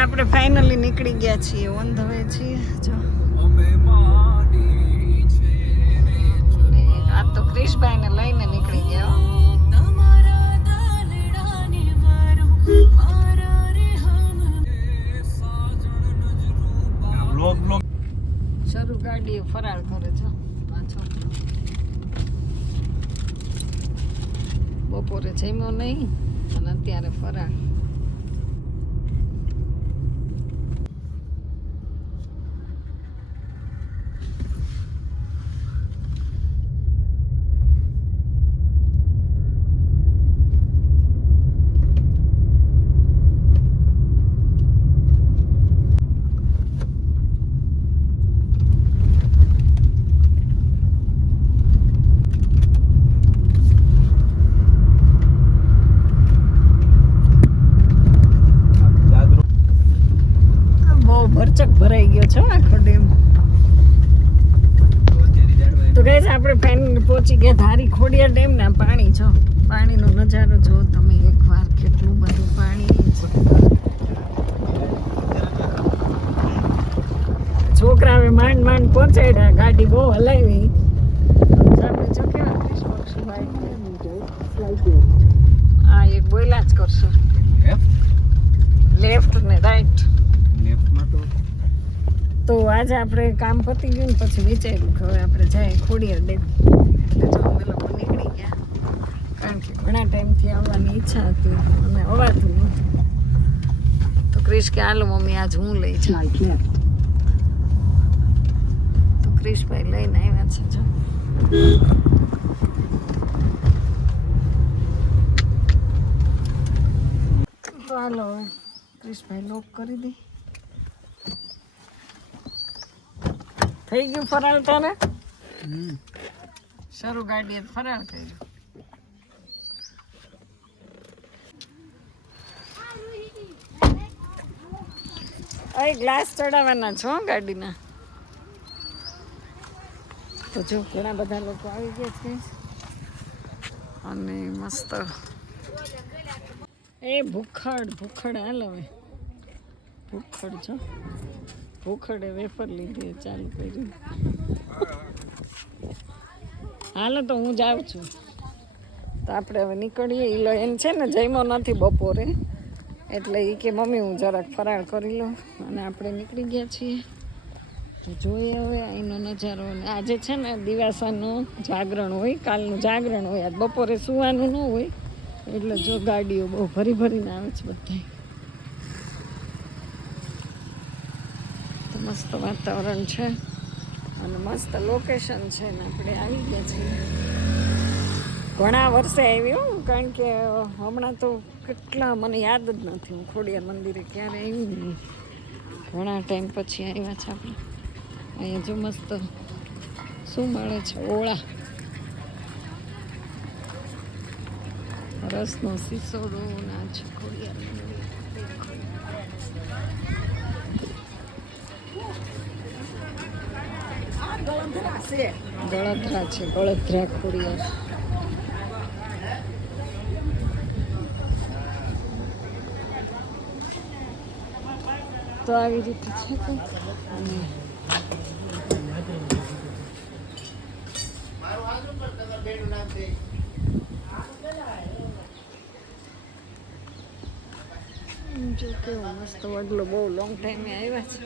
આપણે ફાઇનલી નીકળી ગયા છીએ, ઓન ધ વે છીએ. જો આ તો ક્રિશભાઈને લઈને નીકળી ગયા. શરૂ ગાડીએ ફરાર કરે છે પાછો. બપોરે જમ્યો નહીં અને અત્યારે ફરાર. ભરચક ભરાઈ ગયો છે આખો ડેમ. તો ગાઈસ આપણે ફાઇનલી પહોંચી ગયા ધારી ખોડિયાર ડેમ ના. પાણી જો, પાણીનો નજારો જો તમે એકવાર, કેટલું બધું પાણી. છોકરાએ માંડ માંડ પહોંચાડ્યા, ગાડી બહુ હલાવી. આપણે જો કેવા હા એક બોયલા જ કરશું, લેફ્ટ ને રાઈટ. તો આજે આપણે કામ પતી ગયું ને પછી વિચાર્યું કે હવે આપણે જાય ખોડિયાર ડેમ. એટલે જો અમે લોકો નીકળી ગયા, કારણ કે ઘણા ટાઈમથી આવવાની ઈચ્છા હતી અને અવાતું નહોતું. તો ક્રિશ કે હાલો મમ્મી આજ હું લઈ જાઉં. તો ક્રિશભાઈ લઈને આવ્યા છે. જો તો હાલો હવે ક્રિશભાઈ લોક કરી દે. થઈ ગયું ફરાર તારે? શરૂ ગાડીએ ફરાર કર્યું. અહીં ગ્લાસ ચડાવવાના છો ગાડીના. તો જો ઘણા બધા લોકો આવી ગયા છે અને મસ્ત એ ભૂખડ હાલ હવે. ભૂખડ જો, ભૂખડે વેફર લીધી ચાલુ કરી. હાલો તો હું જાઉં છું. તો આપણે હવે નીકળીએ. ઈલો એમ છે ને જમ્યો નથી બપોરે, એટલે એ કે મમ્મી હું જરાક ફરાળ કરી લઉં. અને આપણે નીકળી ગયા છીએ. તો જોઈએ હવે અહીંનો નજારો. આજે છે ને દિવાસાનું જાગરણ હોય, કાલનું જાગરણ હોય. આજ બપોરે સુવાનું ન હોય, એટલે જો ગાડીઓ બહુ ભરીને આવે છે બધા. મસ્ત વાતાવરણ છે અને મસ્ત લોકેશન છે ને આપણે આવી ગયા છીએ. ઘણા વર્ષે આવ્યું, કારણ કે હમણાં તો કેટલા મને યાદ જ નથી હું ખોડિયાર મંદિરે ક્યારે આવી નહીં. ઘણા ટાઈમ પછી આવ્યા છે આપણે. અહીંયા જો મસ્ત શું મળે છે, ઓળા, રસનો સિસોડો ના છે ખોડિયાર મંદિર. ગળધરા છે, ગળધરા ખોડિયાર. તો આવી રીતે છે. અને જો કેવો મસ્ત વડલો, બહુ લોંગ ટાઈમે આવ્યા છે.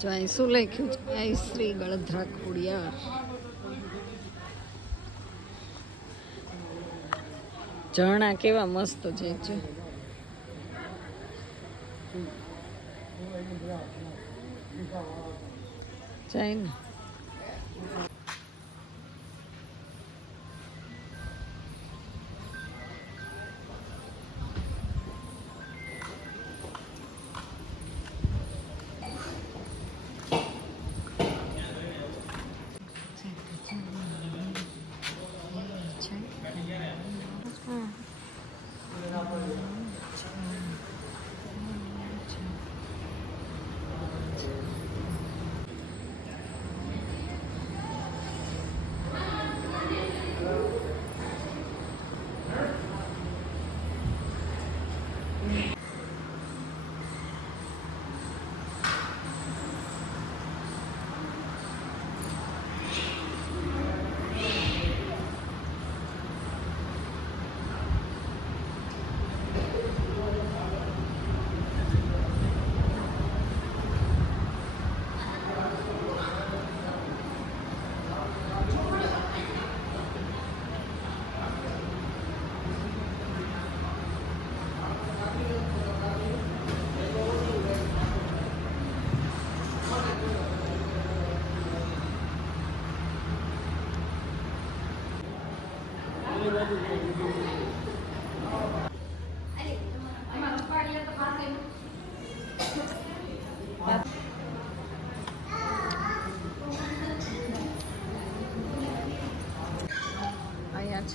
જો અહીં શું લખ્યું છે, અહીં શ્રી ગળધરા ખોડિયાર. ઝરણા કેવા મસ્ત છે. જાય ને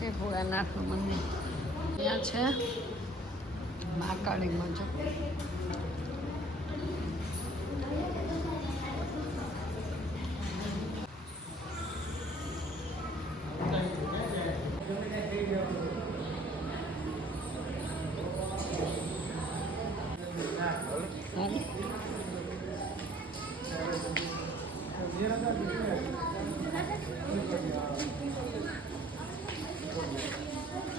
છે ભોળાનાથનું મંદિર. ત્યાં છે મહાકાળી મજો.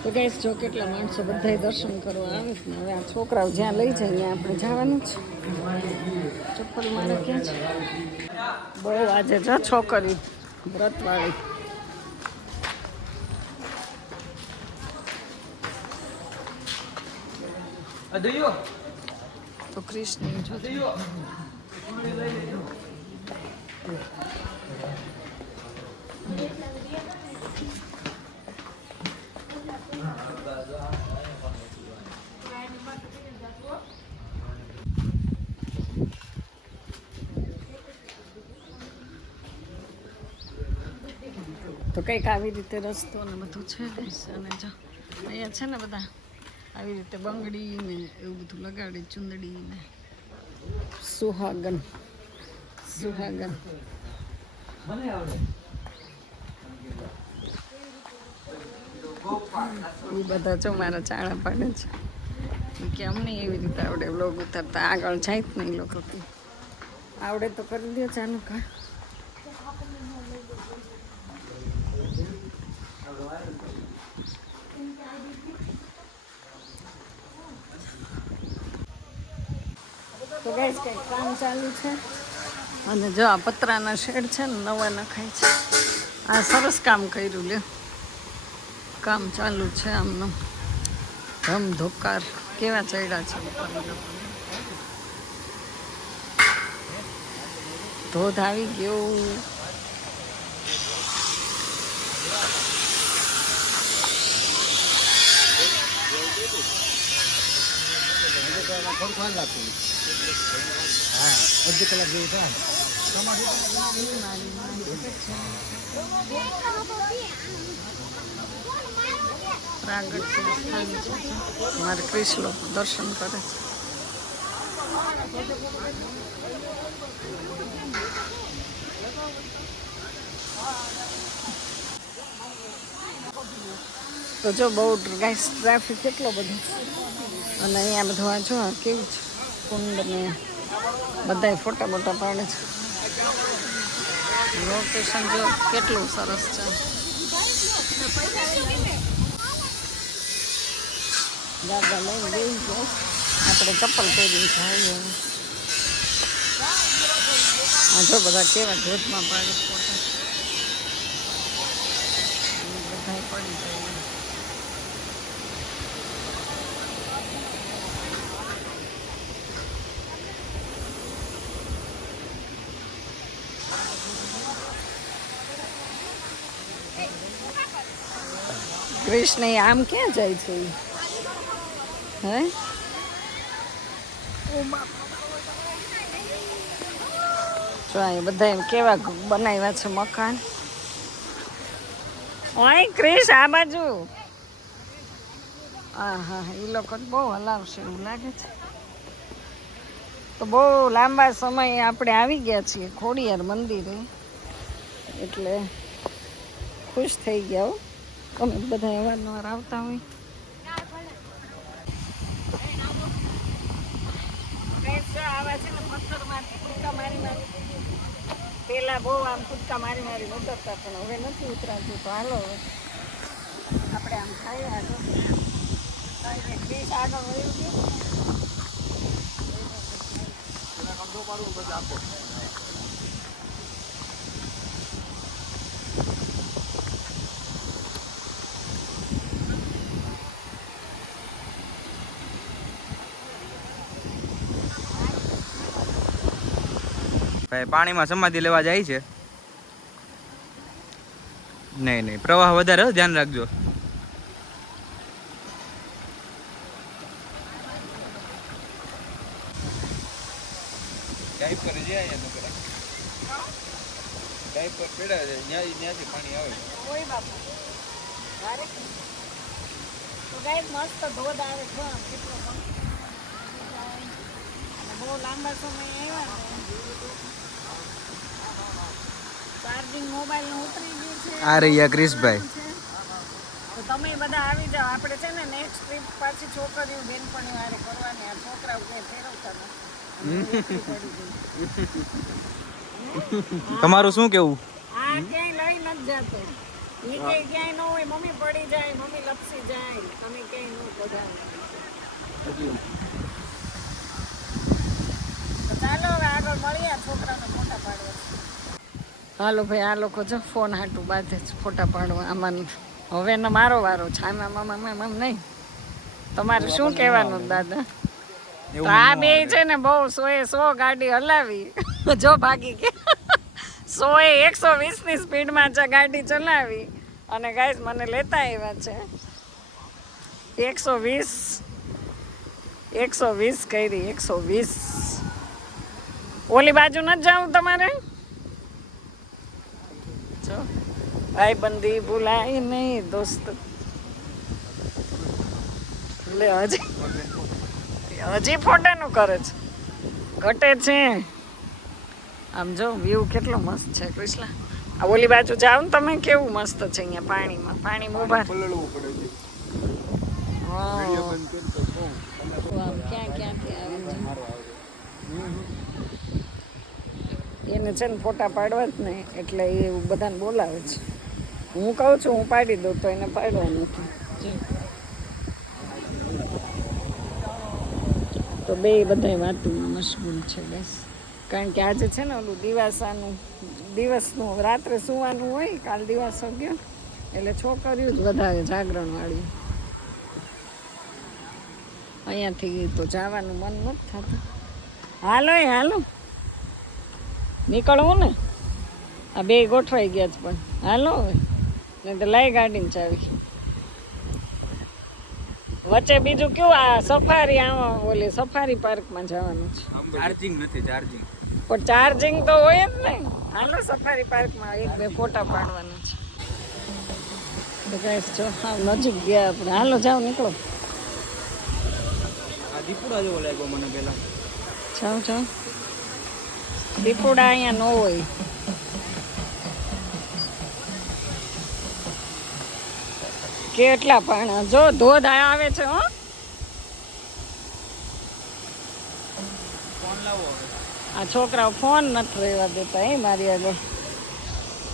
તો ગાઈસ જો કેટલા માણસો બધાય દર્શન કરવા આવે છે ને. હવે આ છોકરાઓ જ્યાં લઈ જાય ત્યાં આપણે જવાનું જ. ચપ્પલ મારે ક્યાં છે? બહુ આજે જો છોકરી વ્રતવાળી. તો કૃષ્ણ જો તો કંઈક આવી રીતે રસ્તો ને બધું છે. અને જો અહીંયા છે ને બધા આવી રીતે બંગડી ને એવું બધું લગાડે, ચુંદડી ને સુહાગન સુહાગન. એ બધા જો મારા ચાળા પાડે છે કે અમને એવી રીતે આવડે બ્લોગ ઉતારતા. આગળ જાય જ નહીં લોકો. આવડે તો કરી દો ચાલુ કા. તો ગાઈસ કંઈક કામ ચાલુ છે. અને જો આ પતરાના શેડ છે ને નવા નખાય છે. આ સરસ કામ કર્યું લે. કામ ચાલુ છે આમનું. ધમધોકાર કેવા ચડ્યા છે. ધોધ આવી ગયો. અડધી કલાક જેવું થાય. મારે કૃષ્ણ દર્શન કરે છે. તો જો બહુ ગાઈસ ટ્રાફિક કેટલો બધો. અને અહીંયા બધું આ જો કેવું છે કુંડ ને બધાય ફોટા બોટા પાડે છે. લોકેશન જો કેટલું સરસ છે. દાદા લઈને બેસી જાય. આપણે ચપ્પલ પહેરીને જઈએ. આ જો બધા કેવા ધોધમાં પાડે ફોટા. બધા પડી જાય. કૃષ્ણ આમ ક્યાં જાય છે? હે જો એ બધા કેવા બનાવ્યા છે મકાન. ઓય ક્રિશ આ બાજુ. હા હા એ લોકો બહુ હલાવશે એવું લાગે છે. તો બહુ લાંબા સમય આપણે આવી ગયા છીએ ખોડિયાર મંદિરે. એટલે ખુશ થઈ ગયા. અમે બધા અવારનવાર આવતા હોય. આવા છે ને પથ્થરમાંથી કૂદકા મારી પેલા બહુ આમ કૂદકા મારી ઉતરતા, પણ હવે નથી ઉતરાતું. તો હાલો હવે આપણે આમ ખાઈએ. આગળ આગળ વયું ગયું. પાણીમાં સમાધિ લેવા જાય છે. નહીં પ્રવાહ વધારે, ધ્યાન રાખજો. અરે તો ગાઈસ મસ્ત ધોધ આવે જો આમ કેટલો મસ્ત જાય. અને બહુ લાંબા સમય આવ્યા ને ચાર્જિંગ મોબાઈલ નું ઉતરી ગયું છે. આ રહ્યા ક્રિશભાઈ. તો તમે બધા આવી જાઓ. આપણે છે ને નેક્સ્ટ ટ્રીપ પાછી છોકરીઓ બેનપણી વારે કરવાની. આ છોકરાઓ કઈ ફેરવતા નથી. તમારું શું કેવું? આ ક્યાંય લઈ નથી જાતો. ઈ કે ક્યાંય ન હોય, મમ્મી પડી જાય, મમ્મી લપસી જાય, તમે ક્યાંય ન પધારો. તો ચાલો હવે આગળ મળીએ. આ છોકરાને ફોટા પાડવા છે. હાલો ભાઈ, આ લોકો જો ફોન હાટું બાંધે છે ફોટા પાડવા. આમાં હવે ને મારો વારો છે. આમાં મામા નહીં. તમારે શું કહેવાનું દાદા? તો આ બે છે ને બહુ 100 ગાડી હલાવી જો ભાગી ગયા. 100 120 ની સ્પીડમાં ગાડી ચલાવી અને ગાઈસ મને લેતા આવ્યા છે. 120 કરી 120. ઓલી બાજુ નથી જાવું તમારે? જો ભાઈબંધી ભૂલાય નહીં દોસ્ત. લે હજી ફોટાનું કરે છે, ઘટે છે. આમ જો વ્યૂ કેટલો મસ્ત છે કૃષ્ણા. આ ઓલી બાજુ જાવ ને તમે, કેવું મસ્ત છે અહીંયા પાણીમાં. પાણી ઉભા ક્યાં ક્યાંથી આવે છે. એને છે ને ફોટા પાડવા જ નહીં એટલે એ બધાને બોલાવે છે. હું કહું છું હું પાડી દઉં તો એને પાડવા નથી. તો બે બધા વાતોમાં મશગુલ છે બસ. કારણ કે આજે છે ને ઓલું દિવસનું રાત્રે સુવાનું હોય. કાલ દિવસ ગયો એટલે છોકરીઓ જ વધારે જાગરણવાળી. અહીંયાથી તો જવાનું મન નથી થતું. હાલો નીકળવું ને. આ બે ગોઠવાઈ ગયા છે પણ હાલો હવે, નહીં તો લઈ ગાડીને ચાવી. વચ્ચે બીજું કયું આ સફારી ઓલી સફારી પાર્કમાં જવાનું છે. ચાર્જિંગ નથી. ચાર્જિંગ પણ ચાર્જિંગ તો હોય જ ને. હાલો સફારી પાર્કમાં 1-2 ફોટા પાડવાના છે. તો ગાઈસ જો હા નજીક ગયા આપણે. હાલો જાઓ નીકળો. આ દીપુડા જેવો લાગ્યો મને પેલા. જાઓ દીપુડા અહીંયા ન હોય. કેટલા પાણા જો ધોધ આવે છે. હો ફોન લાવો હવે. આ છોકરાઓ ફોન નથી રહેવા દેતા. એ મારી આગળ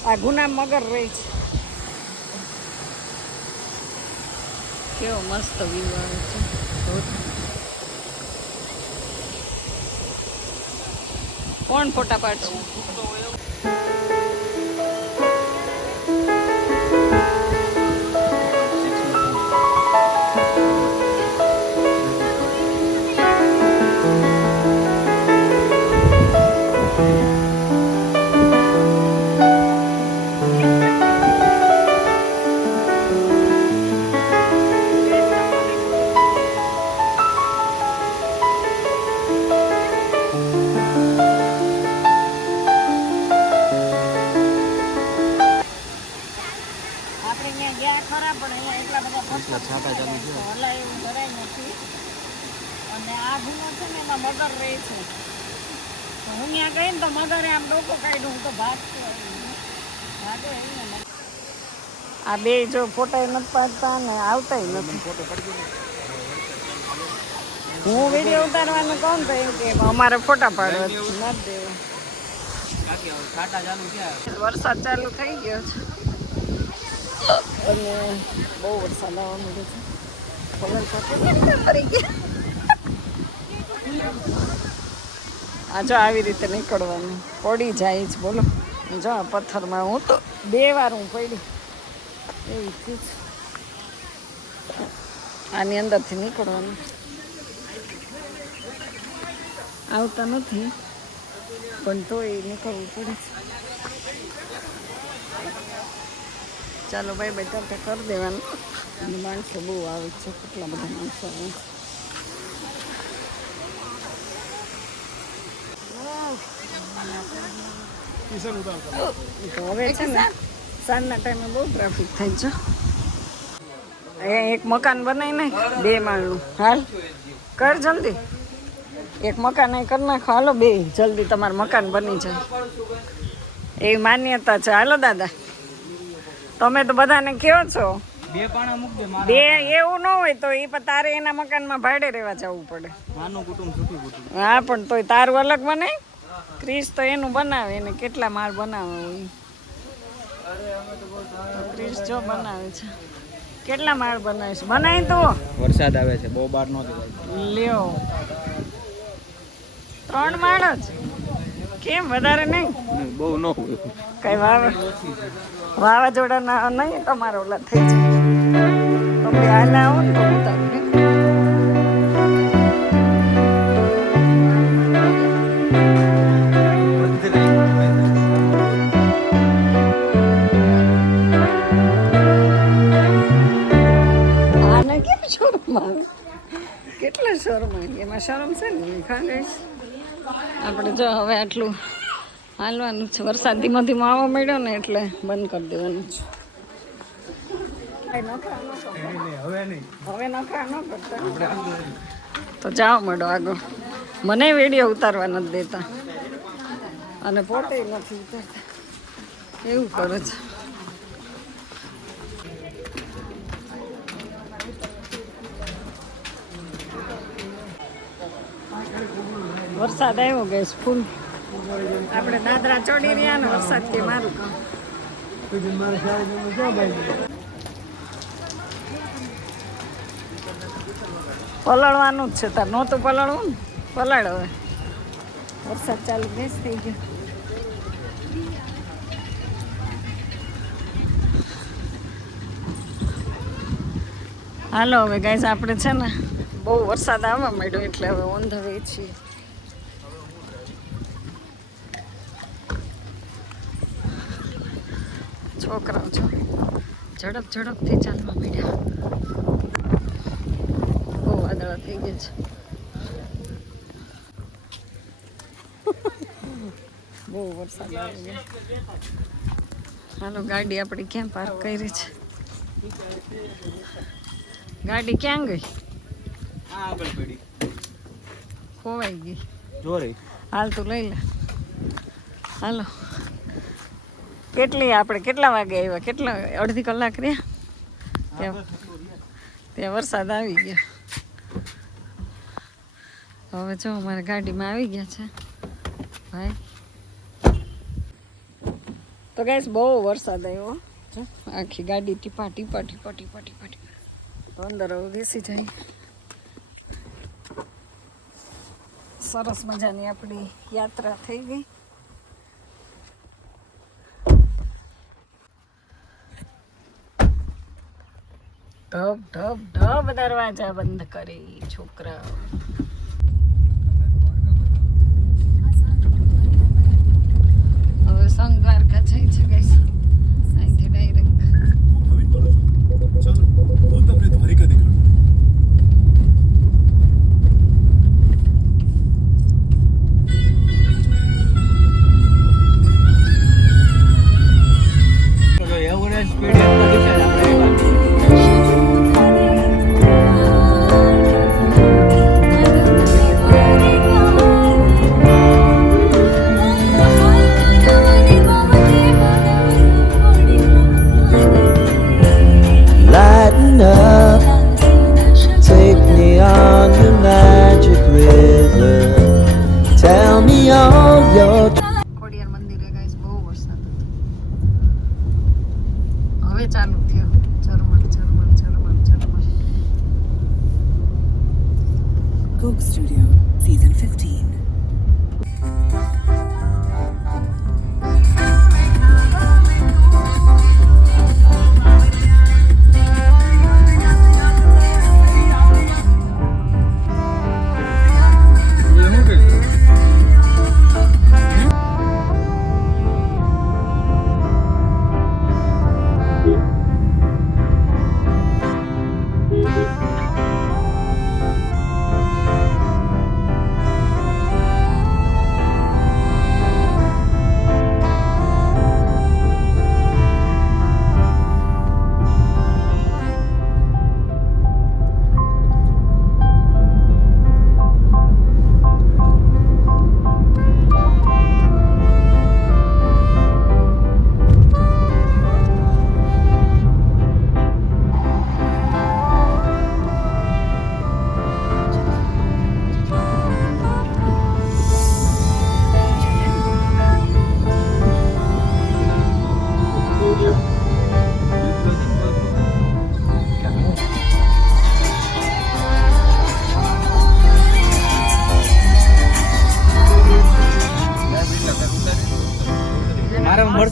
આ ગુના મગર રહી છે. કેવો મસ્ત વ્યૂ આવે છે. કોણ ફોટા પાડશે? છાંટા ચાલુ છે. હલાય એવું જરાય નથી. અને આ ભૂનો છે ને એમાં મગર રહે છે. તો હું ત્યાં ગઈ ને તો મગરે આમ ડોકો કાઢ્યો. હું તો ભાગે આ બે જો ફોટા નથી પાડતા ને આવતાય નથી. હું વિડીયો ઉતારવાનું કહું તો એમ કે અમારે ફોટા પાડવા નથી દેવા. વરસાદ ચાલુ થઈ ગયો છે અને બહુ વરસાદ આવવા માંડ્યો છે. આ જો આવી રીતે નીકળવાનું. પડી જાય છે બોલો. જો આ પથ્થરમાં હું તો 2 વાર હું પડી એવી ચીજ. આની અંદરથી નીકળવાનું. આવતા નથી પણ તોય નીકળવું પડે છે. ચાલો ભાઈ ટાટા કરી દેવાનું. અને માણસો બહુ આવે છે. કેટલા બધા માણસો આવે છે. તો હવે છે ને સાંજના ટાઈમે બહુ ટ્રાફિક થાય છે. એક મકાન બનાવી નાખ 2 માળનું. હાલ કર જલ્દી, એક મકાન અહીં કરી નાખો. હાલો 2 જલ્દી તમારું મકાન બની જાય એવી માન્યતા છે. હાલો દાદા, તમે તો બધાને કહો છો 2 પાણા મૂક દે. 2 એવું ન હોય તો એ તારે એના મકાનમાં ભાડે રહેવા જવું પડે. નાનું કુટુંબ સુખી કુટુંબ. હા પણ તોય તારું અલગ બને. ક્રિસ તો એનું બનાવે, એને કેટલા માળ બનાવે હોય. ક્રિસ જો બનાવે છે, કેટલા માળ બનાવે છે. બનાવી તો વરસાદ આવે છે, બહુ બહાર નો લ્યો 3 માળ જ કેમ, વધારે નહીં? બહુ ન હોય. કઈ વાવાઝોડા ના નહીં તમારો ઓલા થઈ જાય. તમે હાલ આવો ને તો ઉતારી આને કેમ શરમ આવે? કેટલા શરમ આવે? એમાં શરમ છે ને ખાંગાઈશ. આપણે જો હવે આટલું હાલવાનું છે. વરસાદ ધીમો ધીમો આવવા મળ્યો ને એટલે બંધ કરી દેવાનું છે. હવે નખરા ન કરતા તો જાઓ મળો આગળ. મને વિડીયો ઉતારવા નથી દેતા અને પોતે નથી ઉતારતા, એવું કરે છે. વરસાદ આવ્યો ગેસ ફૂલ. આપણે દાદરા ચડી રહ્યા ને વરસાદ કે મારું કામ. પલળવાનું જ છે તાર, નહોતું પલળવું ને પલાળ. હવે વરસાદ ચાલુ બેસ થઈ ગયો. હાલો હવે ગાઈસ, આપણે છે ને બહુ વરસાદ આવવા માંડ્યો એટલે હવે ઓન ધ વે છીએ. છોકરાઓ છો ઝડપથી ચાલવા માંડ્યા. બહુ વાદળા થઈ ગયા છે, બહુ વરસાદ આવી ગયો. હાલો ગાડી આપણી ક્યાં પાર્ક કરી છે? ગાડી ક્યાં ગઈ? આગળ પડી, ખોવાઈ ગઈ. જોરે હાલ તું લઈ લે. હાલો, આપણે કેટલા વાગે આવ્યા? કેટલા અડધી કલાક રહ્યા ત્યાં વરસાદ આવી ગયો. હવે જો અમારે ગાડીમાં આવી ગયા છે ભાઈ. તો ગાઈસ બહુ વરસાદ આવ્યો, આખી ગાડી ટીપા ટીપા ટીપા ટીપા ટીપા ટીપા. તો અંદર હવે બેસી જાય. સરસ મજાની આપણી યાત્રા થઈ ગઈ. ઢબ ઢબ ઢબ દરવાજા બંધ કરી છોકરા. હવે સંઘ દ્વારકા જાય છે ગાઈસ, અહીંથી direct. Lighten up, take me on the magic river. Tell me all your Khodiyar મંદિરે ગાઈસ બહુ વરસાદ હતો. હવે ચાલુ થયો ઝરમર ઝરમર ઝરમર ઝરમર. Coke Studio, Season 15.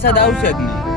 વરસાદ આવશે જ નહીં.